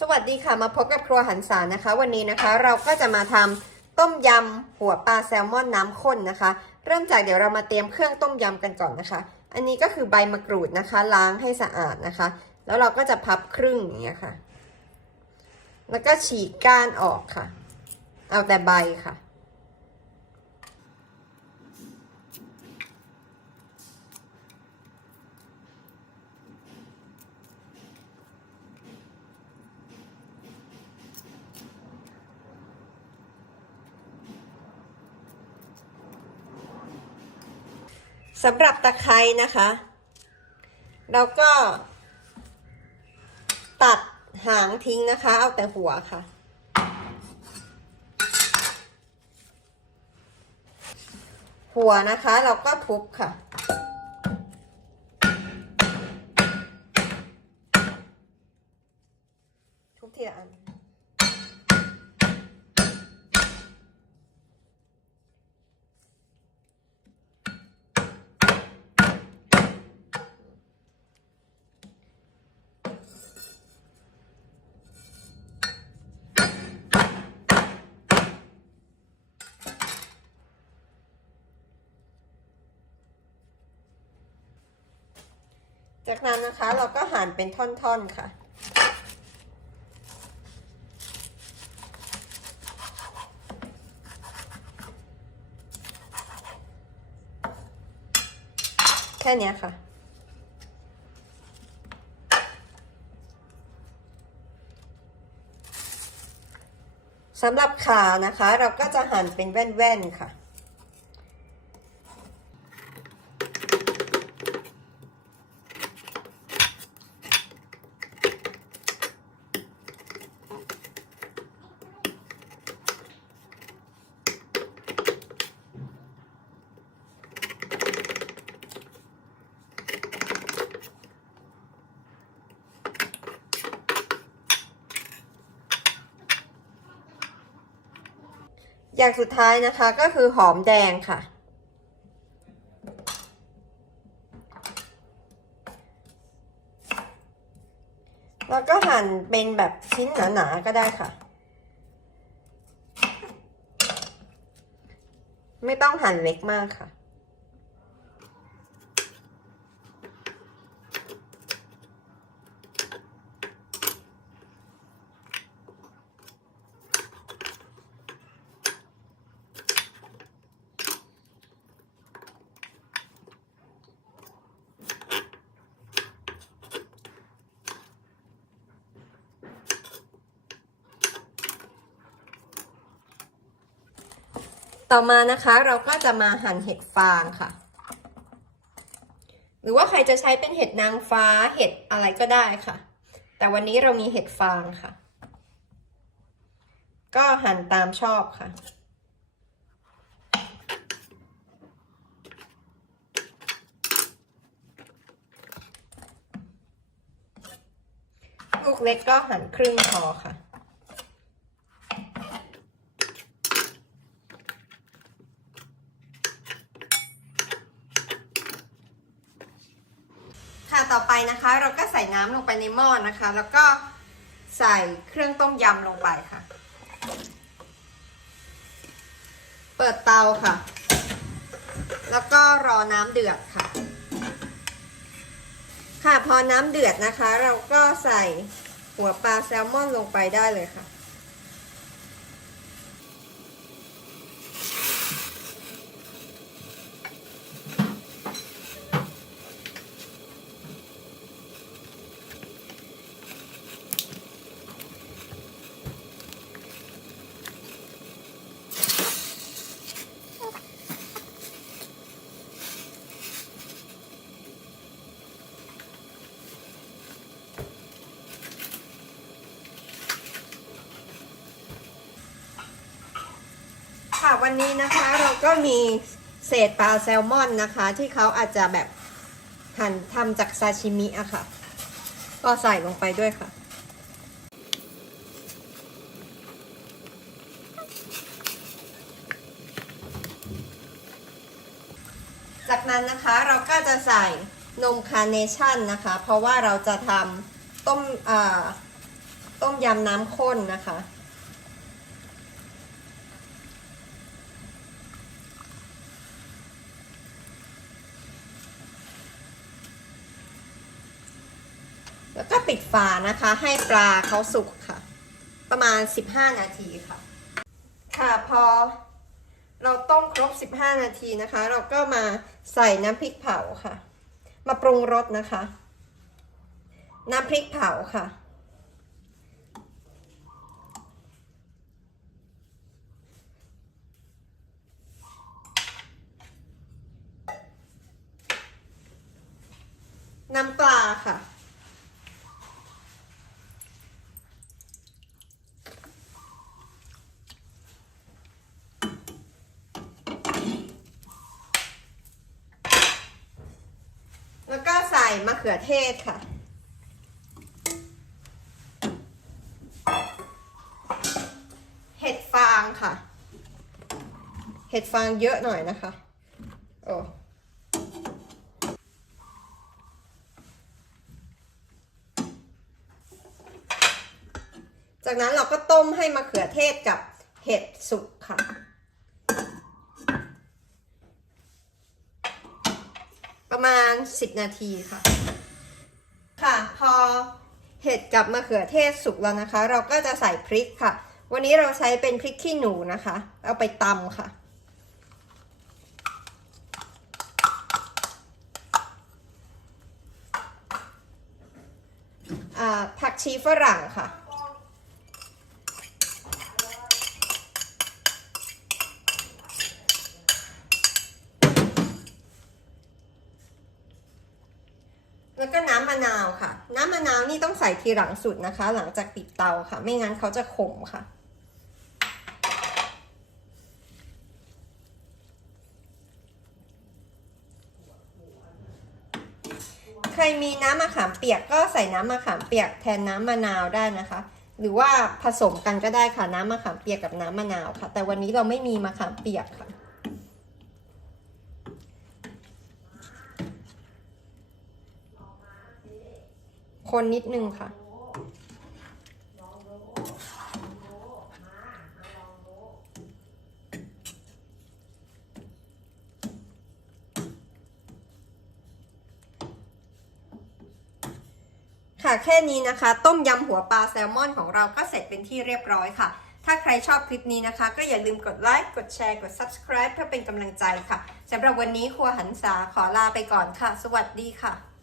สวัสดีค่ะมาพบกับครัวหันษานะคะ วันนี้นะคะเราก็จะมาทำต้มยำหัวปลาแซลมอนน้ำข้นนะคะ เริ่มจากเดี๋ยวเรามาเตรียมเครื่องต้มยำกันก่อนนะคะ อันนี้ก็คือใบมะกรูดนะคะ ล้างให้สะอาดนะคะ แล้วเราก็จะพับครึ่งอย่างเงี้ยค่ะ แล้วก็ฉีกก้านออกค่ะ เอาแต่ใบค่ะ สำหรับตะไคร้นะคะ เราก็ ตัดหางทิ้งนะคะ เอาแต่หัวค่ะ หัวนะคะเราก็ทุบค่ะ จากนั้นนะคะเราก็หั่นเป็นท่อนๆค่ะ แค่นี้ค่ะ สำหรับขานะคะ เราก็จะหั่นเป็นแว่นๆค่ะ อย่างสุดท้ายนะคะก็คือหอมแดงค่ะ แล้วก็หั่นเป็นแบบชิ้นหนาๆก็ได้ค่ะ ไม่ต้องหั่นเล็กมากค่ะ ต่อมานะคะเราก็จะมาหั่นเห็ดฟางค่ะ หรือว่าใครจะใช้เป็นเห็ดนางฟ้าเห็ดอะไรก็ได้ค่ะ แต่วันนี้เรามีเห็ดฟางค่ะ ก็หั่นตามชอบค่ะลูกเล็กก็หั่นครึ่งพอค่ะ ค่ะต่อไปนะคะ เราก็ใส่น้ำลงไปในหม้อนะคะ แล้วก็ใส่เครื่องต้มยำลงไปค่ะ เปิดเตาค่ะ แล้วก็รอน้ำเดือดค่ะ ค่ะพอน้ำเดือดนะคะ เราก็ใส่หัวปลาแซลมอนลงไปได้เลยค่ะ วันนี้นะคะเราก็มีเศษปลาแซลมอนนะคะ ที่เขาอาจจะแบบหั่นทำจากซาชิมิอะค่ะ ก็ใส่ลงไปด้วยค่ะ จากนั้นนะคะเราก็จะใส่นมคาร์เนชั่นนะคะ เพราะว่าเราจะทำต้มต้มยำน้ำข้นนะคะ แล้วก็ปิดฝานะคะ ให้ปลาเขาสุกค่ะ ประมาณ 15 นาทีค่ะ ค่ะพอเราต้มครบ 15 นาทีนะคะ เราก็มาใส่น้ำพริกเผาค่ะ มาปรุงรสนะคะ น้ำพริกเผาค่ะน้ำปลาค่ะ แล้วก็ใส่มะเขือเทศค่ะ เห็ดฟางค่ะ เห็ดฟางเยอะหน่อยนะคะ โอ้จากนั้นเราก็ต้มให้มะเขือเทศกับเห็ดสุกค่ะประ มาณ10นาทีค่ะ ค่ะพอเห็ดกับมะเขือเทศสุกแล้วนะคะ เราก็จะใส่พริกค่ะ วันนี้เราใช้เป็นพริกขี้หนูนะคะ เอาไปตำค่ะอ่าผักชีฝรั่งค่ะ แล้วก็น้ำมะนาวค่ะ น้ำมะนาวนี่ต้อง ใส่ทีหลังสุดนะคะ หลังจากปิดเตาค่ะ ไม่งั้นเขาจะขมค่ะ ใครมีน้ำมะขามเปียกก็ใส่น้ำมะขามเปียกแทนน้ำมะนาวได้นะคะ หรือว่าผสมกันก็ได้ค่ะน้ำมะขามเปียกกับน้ำมะนาวค่ะ แต่วันนี้เราไม่มีมะขามเปียกค่ะ คนนิดนึงค่ะ ค่ะแค่นี้นะคะ ต้มยำหัวปลาแซลมอนของเราก็เสร็จเป็นที่เรียบร้อยค่ะ ถ้าใครชอบคลิปนี้นะคะ ก็อย่าลืมกดไลค์กดแชร์กด subscribe เพื่อเป็นกำลังใจค่ะสำหรับวันนี้ครัวหันษาขอลาไปก่อนค่ะ สวัสดีค่ะ